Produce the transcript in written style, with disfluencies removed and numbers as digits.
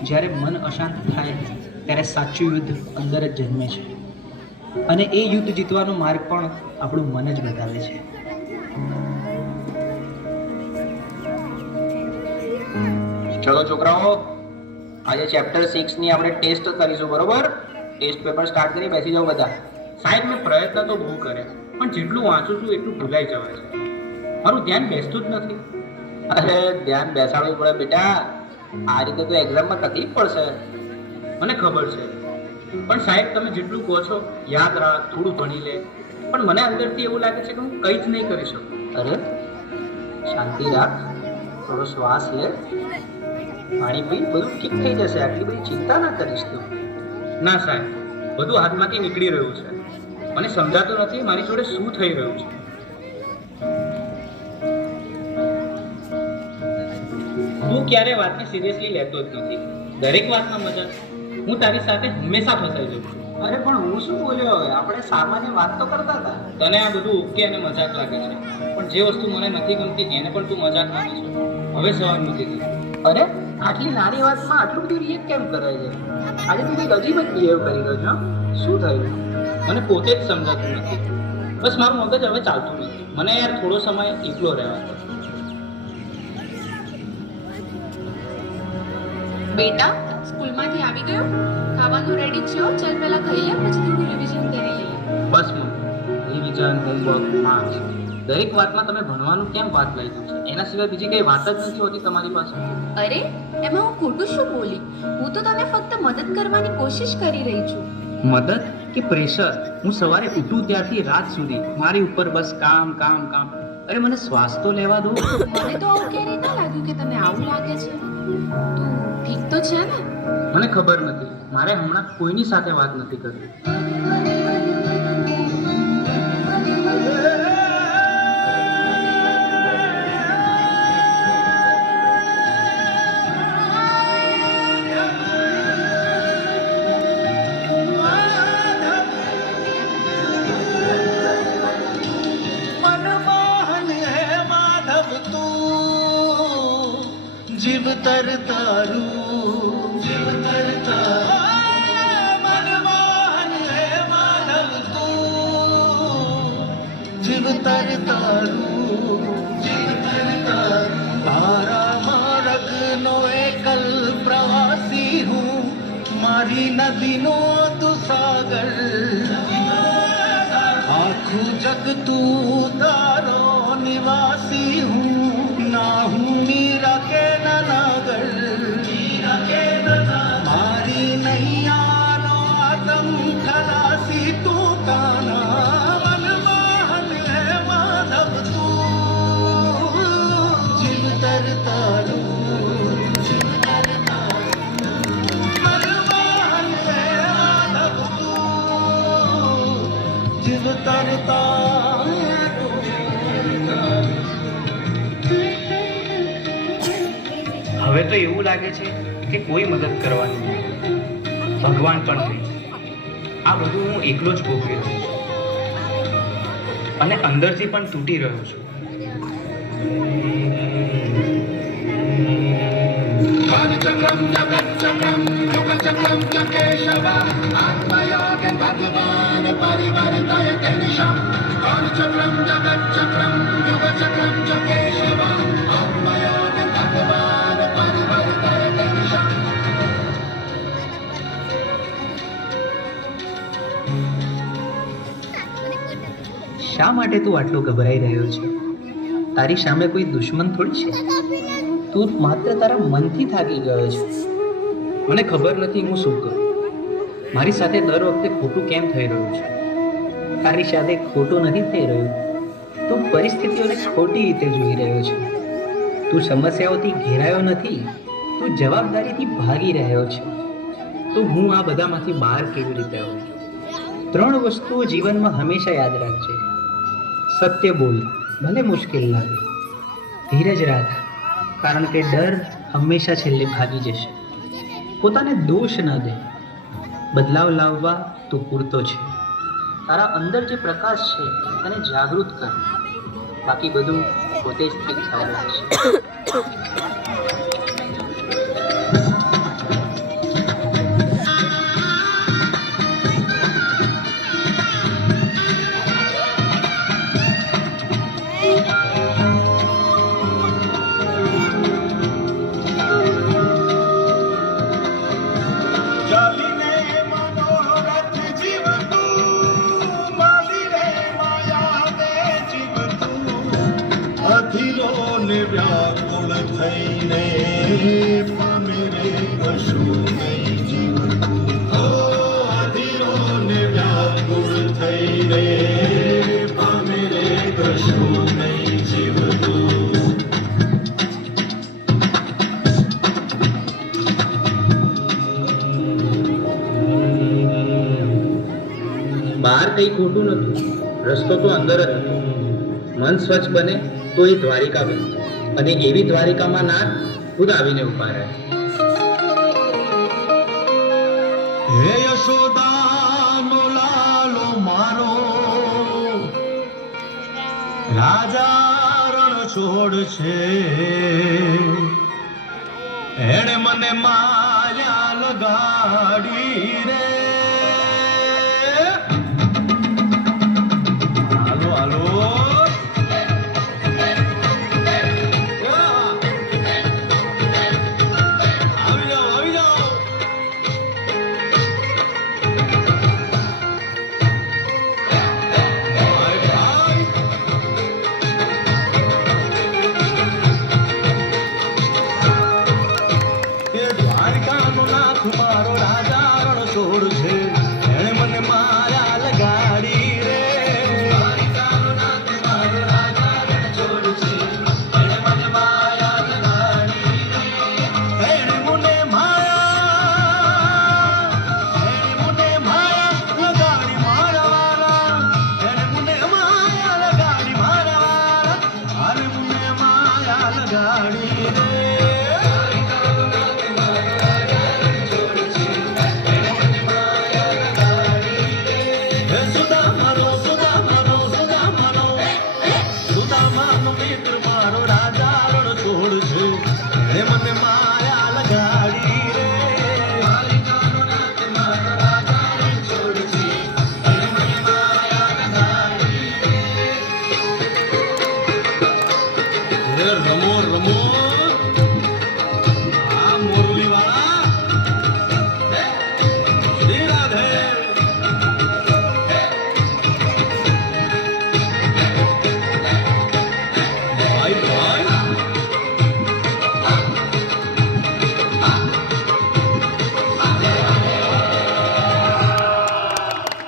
જ્યારે મન અશાંત થાય ત્યારે સાચું યુદ્ધ અંદર જ જન્મે છે અને એ યુદ્ધ જીતવાનો માર્ગ પણ આપણું મન જ બતાવે છે. ચલો છોકરાઓ, આજે ચેપ્ટર 6 ની આપણે ટેસ્ટ કરીશું, બરોબર? ટેસ્ટ પેપર સ્ટાર્ટ કરી બેસી જાઓ બધા. સાહેબ, મેં પ્રયત્ન તો બહુ કર્યા, પણ જેટલું વાંચું છું એટલું ભૂલાઈ જવાય છે. મારું ધ્યાન બેસતું જ નથી. અરે ધ્યાન બેસાડવું પડે બેટા, આ રીતે તો એક્ઝામમાં તકલીફ પડશે. મને ખબર છે, પણ સાહેબ તમે જેટલું કહો છો યાદ રાખ, થોડું ભણી લે, પણ મને અંદરથી એવું લાગે છે કે હું કંઈ જ નહીં કરી શકું. અરે શાંતિ રાખ, થોડો શ્વાસ લે, પાણી પી, બધું ઠીક થઈ જશે. આટલી બધી ચિંતા ના કરીશ તું. ના સાહેબ, બધું હાથમાંથી નીકળી રહ્યું છે. મને સમજાતું નથી મારી જોડે શું થઈ રહ્યું છે. તું ક્યારે વાતને સિરિયસલી લેતો જ નથી, દરેક વાતમાં મજા. હું તારી સાથે હંમેશા ફસાઈ જાઉં છું. અરે પણ હું શું બોલ્યો? હવે આપણે સામાન્ય વાત તો કરતા હતા. તને આ બધું ઓકે અને મજાક લાગે છે, પણ જે વસ્તુ મને નથી ગમતી એને પણ તું મજાક માને છે. હવે સવાલ નથી થતી. અરે આટલી નાની વાતમાં આટલું બધું રિએક્ટ કેમ કરે છે? આજે તું કંઈક અજીબ જ બિહેવ કરી રહ્યો છો. શું થયું? મને પોતે જ સમજાતું નથી. બસ મારું મગજ હવે ચાલતું નથી. મને યાર થોડો સમય એકલો રહેવા દે. બેટા, સ્કૂલમાંથી આવી ગયો? ખાવાનું રેડી છે? ચાલ પહેલા ખાઈ લે, પછી થોડું રિવિઝન કરી લઈએ. બસ રિવિઝન, હોમવર્ક, માર્ક્સ, દરેક વાતમાં તમે ભણવાનું કેમ વાત લઈ દો છો? એના સિવાય બીજી કઈ વાત જ નથી હોતી તમારી પાસે. અરે એમાં હું ખોટું શું બોલી? હું તો તને ફક્ત મદદ કરવાની કોશિશ કરી રહી છું. મદદ કે પ્રેશર? હું સવારે ઉઠું ત્યારથી રાત સુધી મારી ઉપર બસ કામ કામ કામ. અરે મને શ્વાસ તો લેવા દો. મને તો આવું ક્યારેય ના લાગ્યું કે તને આવું લાગે છે. તું ઠીક તો છે ને? મને ખબર નથી, મારે હમણાં કોઈની સાથે વાત નથી કરવી. જીવતર તારું, જીવતર તારું, મનમોહન હે માધવ તું, જીવતર તારું, જીવતર તારું. તારા માર્ગનો એકલ પ્રવાસી હું, મારી નદીનો તું સાગર, આખું જગ તું તારો નિવાસી હું. ના હું મીરા કે નાગર, મારી નૈયાનો આતમ ખલાસી તું કાના. મનમોહન હે માધવ તું, જીવતર તારું, જીવતર તારું, મનમોહન હે માધવ તું, જીવતર તારું. હવે તો એવું લાગે છે કે કોઈ મદદ કરવાની નથી. ભગવાન પણ નહીં. આ બધું હું એકલો જ ભોગવી રહ્યો છું અને અંદરથી પણ તૂટી રહ્યો છું. કાલચક્રમ જગચ્ચક્રમ યુગચક્રમ ચ કેશવ આત્મયોગં ભગવાન પરિવર્તયતે નિશમ. કાલચક્રમ જગચ્ચક્રમ યુગચક્રમ ચ કેશવ આત્મયોગં ભગવાન પરિવર્તયતે નિશમ. શા માટે તું આટલો ગભરાઈ રહ્યો છે? તારી સામે કોઈ દુશ્મન થોડી છે. તું માત્ર તારા મનથી થાકી ગયો છે. મને ખબર નથી હું શું કરું. મારી સાથે દર વખતે ખોટું કેમ થઈ રહ્યું છે? તારી સાથે ખોટું નથી થઈ રહ્યું, તું પરિસ્થિતિઓને ખોટી રીતે જોઈ રહ્યો છે. તું સમસ્યાઓથી ઘેરાયો નથી, તું જવાબદારીથી ભાગી રહ્યો છે. તો હું આ બધામાંથી બહાર કેવી રીતે આવું? 3 વસ્તુઓ જીવનમાં હંમેશા યાદ રાખજે. સત્ય બોલ, ભલે મુશ્કેલ લાગે. ધીરજ રાખ, કારણ કે ડર હંમેશા છેલ્લે ભાગી જશે. પોતાને દોષ ન દે. બદલાવ લાવવા તું પૂરતો છે. તારા અંદર જે પ્રકાશ છે તેને જાગૃત કર. બાકી બધું પોતે જ ઠીક થવા લાગશે. કશું નહીં જીવતું. ઓ અધીરોને વ્યાકુળ થઈને પામે રે કશું નહીં જીવતું. બહાર કંઈ ખોટું નહોતું, રસ્તો તો અંદર જ હતો. મન સ્વચ્છ બને તો એ દ્વારિકા બને, અને એવી દ્વારિકામાં નાથ ખુદ આવીને ઉભા રહે. હે યશોદાનો લાલો મારો, રાજા રણ છોડ છે, એણે મને માયા લગાડી રે. હાલો હાલો આવી જાઓ આવી જાઓ. ભાઈ ભાઈ એ દ્વારિકાનો નાથ મારો